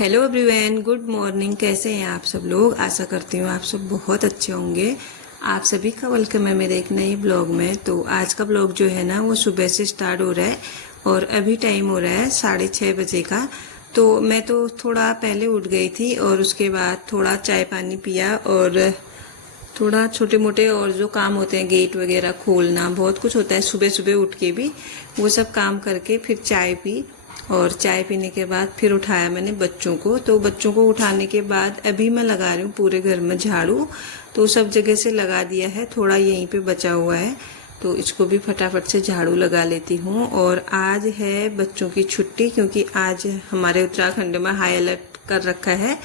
Hello everyone, good morning. कैसे हैं आप सब लोग? आशा करती हूँ आप सब बहुत अच्छे होंगे। आप सभी का वेलकम है मेरे एक नए ब्लॉग में। तो आज का ब्लॉग जो है ना वो सुबह से स्टार्ट हो रहा है और अभी टाइम हो रहा है 6:30 बजे का। तो मैं तो थोड़ा पहले उठ गई थी और उसके बाद थोड़ा चाय पानी पिया और थोड़ा छोटे मोटे और जो काम होते हैं, गेट वगैरह खोलना, बहुत कुछ होता है सुबह सुबह उठ के भी, वो सब काम करके फिर चाय पी। और चाय पीने के बाद फिर उठाया मैंने बच्चों को। तो बच्चों को उठाने के बाद अभी मैं लगा रही हूँ पूरे घर में झाड़ू। तो सब जगह से लगा दिया है, थोड़ा यहीं पे बचा हुआ है तो इसको भी फटाफट से झाड़ू लगा लेती हूँ। और आज है बच्चों की छुट्टी, क्योंकि आज हमारे उत्तराखंड में हाई अलर्ट कर रखा है,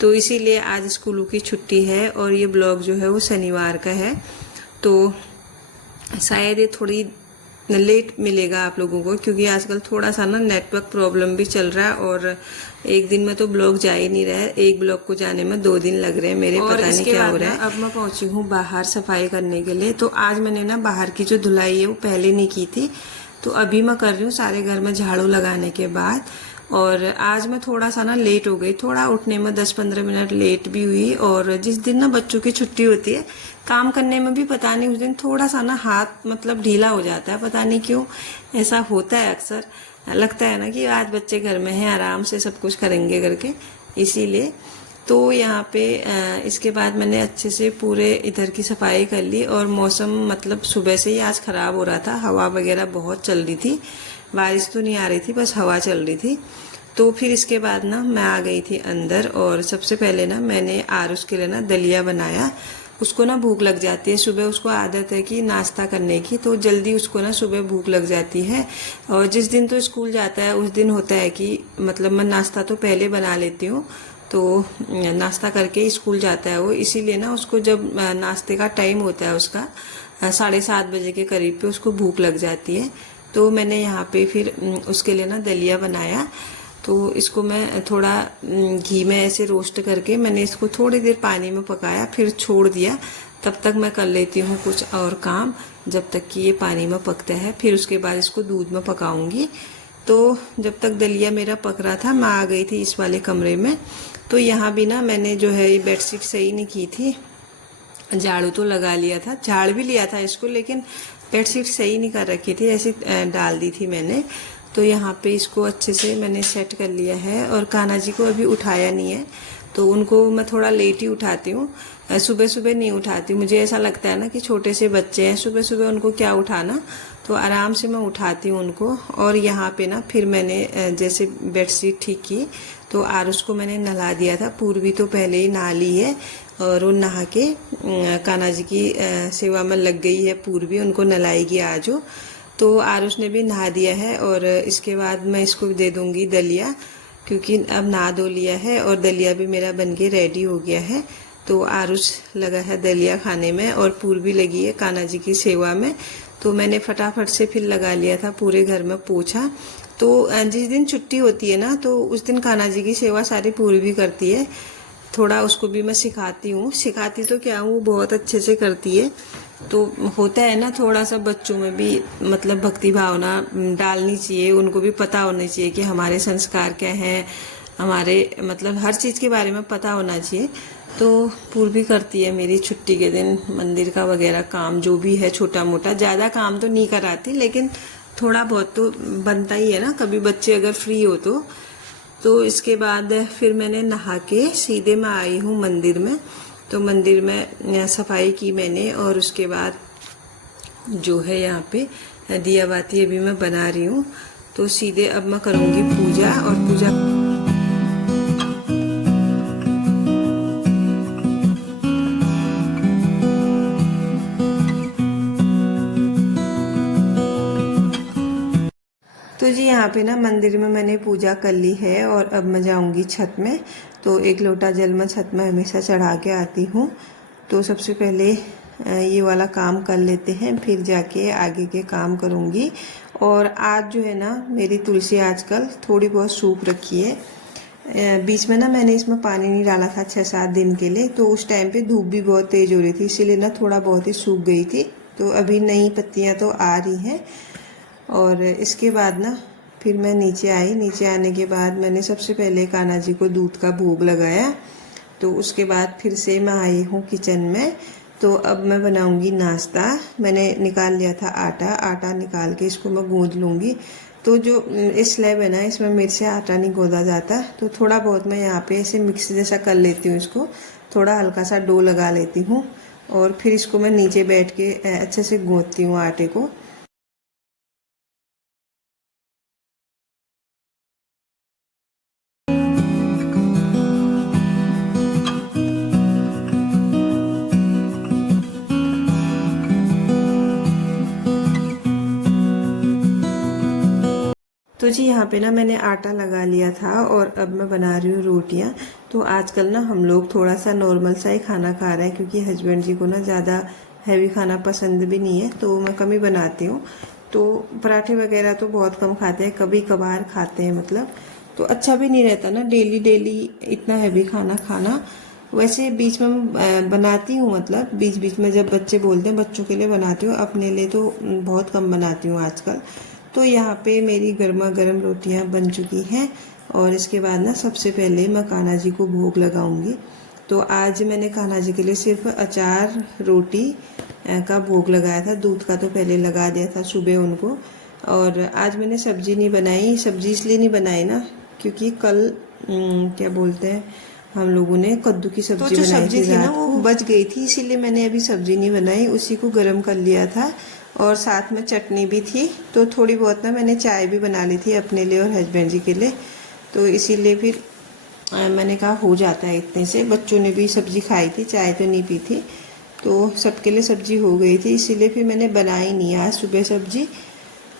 तो इसीलिए आज स्कूलों की छुट्टी है। और ये ब्लॉग जो है वो शनिवार का है, तो शायद ये थोड़ी लेट मिलेगा आप लोगों को, क्योंकि आजकल थोड़ा सा ना नेटवर्क प्रॉब्लम भी चल रहा है और एक दिन में तो ब्लॉग जा ही नहीं रहा है। एक ब्लॉग को जाने में 2 दिन लग रहे हैं मेरे, पता नहीं क्या हो रहा है। अब मैं पहुंची हूँ बाहर सफाई करने के लिए। तो आज मैंने ना बाहर की जो धुलाई है वो पहले नहीं की थी, तो अभी मैं कर रही हूँ सारे घर में झाड़ू लगाने के बाद। और आज मैं थोड़ा सा ना लेट हो गई, थोड़ा उठने में 10-15 मिनट लेट भी हुई। और जिस दिन ना बच्चों की छुट्टी होती है, काम करने में भी पता नहीं उस दिन थोड़ा सा ना हाथ मतलब ढीला हो जाता है, पता नहीं क्यों ऐसा होता है। अक्सर लगता है ना कि आज बच्चे घर में हैं, आराम से सब कुछ करेंगे करके, इसीलिए। तो यहाँ पे इसके बाद मैंने अच्छे से पूरे इधर की सफाई कर ली। और मौसम मतलब सुबह से ही आज खराब हो रहा था, हवा वगैरह बहुत चल रही थी, बारिश तो नहीं आ रही थी, बस हवा चल रही थी। तो फिर इसके बाद ना मैं आ गई थी अंदर और सबसे पहले ना मैंने आरुष के लिए ना दलिया बनाया। उसको ना भूख लग जाती है सुबह, उसको आदत है कि नाश्ता करने की, तो जल्दी उसको ना सुबह भूख लग जाती है। और जिस दिन तो स्कूल जाता है उस दिन होता है कि मतलब मैं नाश्ता तो पहले बना लेती हूँ, तो नाश्ता करके स्कूल जाता है वो, इसीलिए ना उसको जब नाश्ते का टाइम होता है उसका 7:30 बजे के करीब पे उसको भूख लग जाती है। तो मैंने यहाँ पे फिर उसके लिए ना दलिया बनाया। तो इसको मैं थोड़ा घी में ऐसे रोस्ट करके मैंने इसको थोड़ी देर पानी में पकाया, फिर छोड़ दिया। तब तक मैं कर लेती हूँ कुछ और काम, जब तक कि ये पानी में पकता है। फिर उसके बाद इसको दूध में पकाऊंगी। तो जब तक दलिया मेरा पक रहा था मैं आ गई थी इस वाले कमरे में। तो यहाँ भी ना मैंने जो है ये बेडशीट सही नहीं की थी, झाड़ू तो लगा लिया था, झाड़ भी लिया था इसको, लेकिन बेडशीट सही नहीं कर रखी थी, ऐसी डाल दी थी मैंने। तो यहाँ पे इसको अच्छे से मैंने सेट कर लिया है। और कान्हा जी को अभी उठाया नहीं है, तो उनको मैं थोड़ा लेट ही उठाती हूँ, सुबह सुबह नहीं उठाती। मुझे ऐसा लगता है ना कि छोटे से बच्चे हैं, सुबह सुबह उनको क्या उठाना, तो आराम से मैं उठाती हूँ उनको। और यहाँ पे ना फिर मैंने जैसे बेडशीट ठीक की, तो आरुष को मैंने नहला दिया था। पूर्वी तो पहले ही नहा ली है और वो नहा के कान्हा जी की सेवा में लग गई है। पूर्वी उनको नहलाएगी आज वो। तो आरुष ने भी नहा दिया है और इसके बाद मैं इसको दे दूंगी दलिया, क्योंकि अब नहा धो लिया है और दलिया भी मेरा बनके रेडी हो गया है। तो आरुष लगा है दलिया खाने में और पूर्वी लगी है कान्हा जी की सेवा में। तो मैंने फटाफट से फिर लगा लिया था पूरे घर में पोछा। तो जिस दिन छुट्टी होती है ना, तो उस दिन कान्हा जी की सेवा सारी पूर्वी करती है। थोड़ा उसको भी मैं सिखाती हूँ, सिखाती तो क्या हूँ, बहुत अच्छे से करती है। तो होता है ना थोड़ा सा बच्चों में भी मतलब भक्ति भावना डालनी चाहिए, उनको भी पता होना चाहिए कि हमारे संस्कार क्या हैं, हमारे मतलब हर चीज़ के बारे में पता होना चाहिए। तो पूर्वी करती है मेरी छुट्टी के दिन मंदिर का वगैरह काम जो भी है, छोटा मोटा, ज़्यादा काम तो नहीं कराती, लेकिन थोड़ा बहुत तो बनता ही है ना, कभी बच्चे अगर फ्री हो तो। तो इसके बाद फिर मैंने नहा के सीधे मैं आई हूँ मंदिर में। तो मंदिर में सफाई की मैंने और उसके बाद जो है यहाँ पे दिया बाती अभी मैं बना रही हूँ। तो सीधे अब मैं करूँगी पूजा। और पूजा तो जी यहाँ पे ना मंदिर में मैंने पूजा कर ली है और अब मैं जाऊँगी छत में। तो 1 लोटा जल मैं छत में हमेशा चढ़ा के आती हूँ। तो सबसे पहले ये वाला काम कर लेते हैं, फिर जाके आगे के काम करूँगी। और आज जो है ना मेरी तुलसी आजकल थोड़ी बहुत सूख रखी है। बीच में ना मैंने इसमें पानी नहीं डाला था 6-7 दिन के लिए, तो उस टाइम पे धूप भी बहुत तेज़ हो रही थी, इसीलिए ना थोड़ा बहुत ही सूख गई थी। तो अभी नई पत्तियाँ तो आ रही हैं। और इसके बाद ना फिर मैं नीचे आई। नीचे आने के बाद मैंने सबसे पहले कान्हा जी को दूध का भोग लगाया। तो उसके बाद फिर से मैं आई हूँ किचन में। तो अब मैं बनाऊंगी नाश्ता। मैंने निकाल लिया था आटा। आटा निकाल के इसको मैं गूंद लूँगी। तो जो स्लैब है ना, इसमें मेरे से आटा नहीं गूंदा जाता, तो थोड़ा बहुत मैं यहाँ पे ऐसे मिक्स जैसा कर लेती हूँ। इसको थोड़ा हल्का सा डो लगा लेती हूँ और फिर इसको मैं नीचे बैठ के अच्छे से गूंदती हूँ आटे को। तो जी यहाँ पे ना मैंने आटा लगा लिया था और अब मैं बना रही हूँ रोटियाँ। तो आजकल ना हम लोग थोड़ा सा नॉर्मल सा ही खाना खा रहे हैं, क्योंकि हस्बैंड जी को ना ज़्यादा हैवी खाना पसंद भी नहीं है, तो मैं कम ही बनाती हूँ। तो पराठे वगैरह तो बहुत कम खाते हैं, कभी कभार खाते हैं मतलब। तो अच्छा भी नहीं रहता ना डेली डेली इतना हैवी खाना खाना। वैसे बीच में बनाती हूँ, मतलब बीच बीच में जब बच्चे बोलते हैं बच्चों के लिए बनाती हूँ, अपने लिए तो बहुत कम बनाती हूँ आजकल। तो यहाँ पे मेरी गर्मा गर्म रोटियाँ बन चुकी हैं और इसके बाद ना सबसे पहले मैं कान्हा जी को भोग लगाऊंगी। तो आज मैंने कान्हा जी के लिए सिर्फ अचार रोटी का भोग लगाया था। दूध का तो पहले लगा दिया था सुबह उनको। और आज मैंने सब्जी नहीं बनाई। सब्जी इसलिए नहीं बनाई ना, क्योंकि कल क्या बोलते हैं, हम लोगों ने कद्दू की सब्जी बनाई थी रात को, वो बच गई थी, इसीलिए मैंने अभी सब्जी नहीं बनाई। उसी को गर्म कर लिया था और साथ में चटनी भी थी। तो थोड़ी बहुत ना मैंने चाय भी बना ली थी अपने लिए और हस्बैंड जी के लिए। तो इसीलिए फिर मैंने कहा हो जाता है इतने से। बच्चों ने भी सब्जी खाई थी, चाय तो नहीं पी थी, तो सबके लिए सब्जी हो गई थी। इसीलिए फिर मैंने बनाई नहीं आज सुबह सब्जी।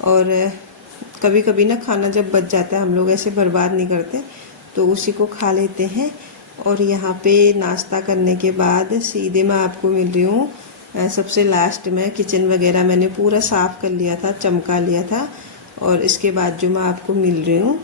और कभी कभी ना खाना जब बच जाता है, हम लोग ऐसे बर्बाद नहीं करते, तो उसी को खा लेते हैं। और यहाँ पे नाश्ता करने के बाद सीधे मैं आपको मिल रही हूँ सबसे लास्ट में। किचन वगैरह मैंने पूरा साफ़ कर लिया था, चमका लिया था, और इसके बाद जो मैं आपको मिल रही हूँ।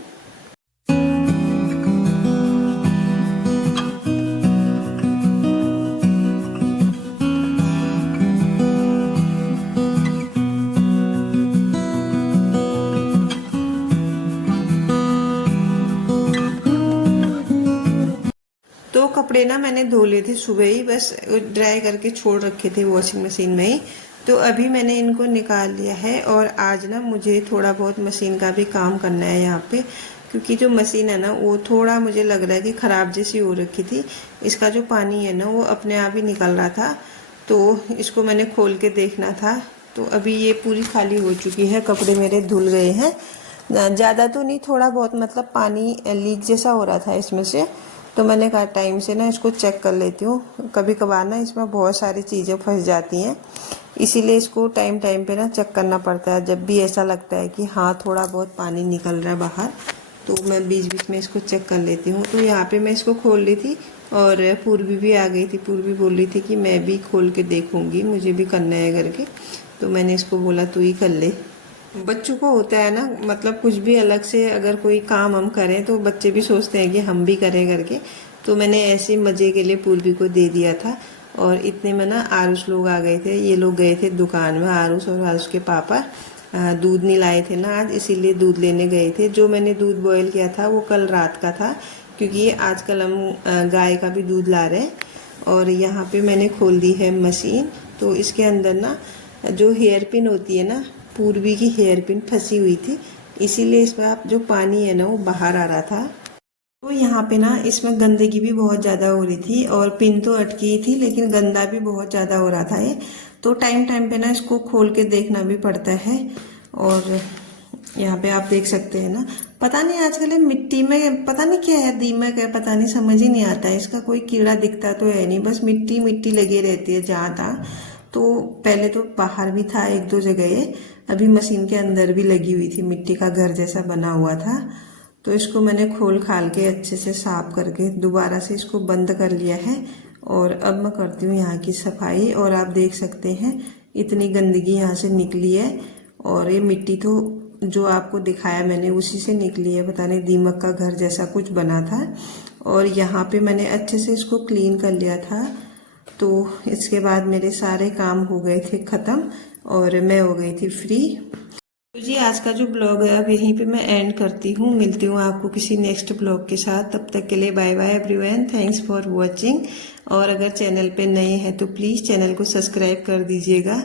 तो कपड़े ना मैंने धो लिए थे सुबह ही, बस ड्राई करके छोड़ रखे थे वॉशिंग मशीन में ही। तो अभी मैंने इनको निकाल लिया है और आज ना मुझे थोड़ा बहुत मशीन का भी काम करना है यहाँ पे, क्योंकि जो मशीन है ना वो थोड़ा मुझे लग रहा है कि ख़राब जैसी हो रखी थी। इसका जो पानी है ना वो अपने आप ही निकल रहा था, तो इसको मैंने खोल के देखना था। तो अभी ये पूरी खाली हो चुकी है, कपड़े मेरे धुल गए हैं। ज़्यादा तो नहीं, थोड़ा बहुत, मतलब पानी लीक जैसा हो रहा था इसमें से। तो मैंने कहा टाइम से ना इसको चेक कर लेती हूँ। कभी कभार ना इसमें बहुत सारी चीज़ें फंस जाती हैं, इसीलिए इसको टाइम टाइम पे ना चेक करना पड़ता है। जब भी ऐसा लगता है कि हाँ थोड़ा बहुत पानी निकल रहा है बाहर, तो मैं बीच बीच में इसको चेक कर लेती हूँ। तो यहाँ पे मैं इसको खोल ली थी और पूर्वी भी आ गई थी। पूर्वी बोल रही थी कि मैं भी खोल के देखूँगी, मुझे भी करना है करके। तो मैंने इसको बोला तू ही कर ले। बच्चों को होता है ना, मतलब कुछ भी अलग से अगर कोई काम हम करें तो बच्चे भी सोचते हैं कि हम भी करें करके। तो मैंने ऐसे मज़े के लिए पूर्वी को दे दिया था। और इतने में ना आरुष लोग आ गए थे। ये लोग गए थे दुकान में, आरुष और आरुष के पापा दूध नहीं लाए थे ना आज, इसीलिए दूध लेने गए थे। जो मैंने दूध बॉयल किया था वो कल रात का था, क्योंकि आजकल हम गाय का भी दूध ला रहे हैं। और यहाँ पे मैंने खोल दी है मशीन। तो इसके अंदर ना जो हेयर पिन होती है ना, पूर्वी की हेयर पिन फंसी हुई थी, इसीलिए इसमें आप जो पानी है ना वो बाहर आ रहा था। तो यहाँ पे ना इसमें गंदगी भी बहुत ज़्यादा हो रही थी और पिन तो अटकी ही थी, लेकिन गंदा भी बहुत ज़्यादा हो रहा था ये। तो टाइम टाइम पे ना इसको खोल के देखना भी पड़ता है। और यहाँ पे आप देख सकते हैं ना, पता नहीं आजकल मिट्टी में पता नहीं क्या है, दीमक है, पता नहीं, समझ ही नहीं आता है। इसका कोई कीड़ा दिखता तो है नहीं, बस मिट्टी मिट्टी लगी रहती है जहाँ तहाँ। तो पहले तो बाहर भी था एक दो जगह, अभी मशीन के अंदर भी लगी हुई थी, मिट्टी का घर जैसा बना हुआ था। तो इसको मैंने खोल खाल के अच्छे से साफ करके दोबारा से इसको बंद कर लिया है। और अब मैं करती हूँ यहाँ की सफाई। और आप देख सकते हैं इतनी गंदगी यहाँ से निकली है। और ये मिट्टी तो जो आपको दिखाया मैंने उसी से निकली है, पता नहीं दीमक का घर जैसा कुछ बना था। और यहाँ पे मैंने अच्छे से इसको क्लीन कर लिया था। तो इसके बाद मेरे सारे काम हो गए थे ख़त्म और मैं हो गई थी फ्री। तो जी आज का जो ब्लॉग है अब यहीं पे मैं एंड करती हूँ। मिलती हूँ आपको किसी नेक्स्ट ब्लॉग के साथ। तब तक के लिए bye bye everyone, thanks for watching. और अगर चैनल पे नए हैं तो प्लीज़ चैनल को सब्सक्राइब कर दीजिएगा।